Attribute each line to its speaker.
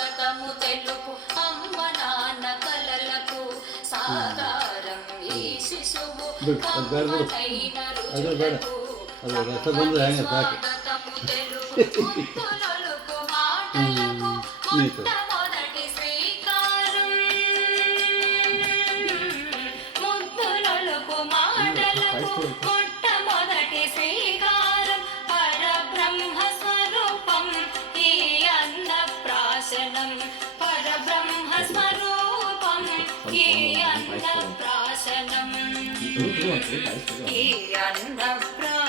Speaker 1: స్వాగతము తెలుపు అమ్మ నాన్న కలలకు సాకారం ఈ శిశువు
Speaker 2: కమ్మలైన
Speaker 1: రుచులకు స్వాగతము తెలుపు మాటలకు మొట్టమొదటి శ్రీకారం ముద్దులకు మాటలకు మొట్టమొదటి శ్రీకారం ब्रह्म परब्रह्मस्वरूपं केऽन्नप्राशनम् केऽन्नप्रा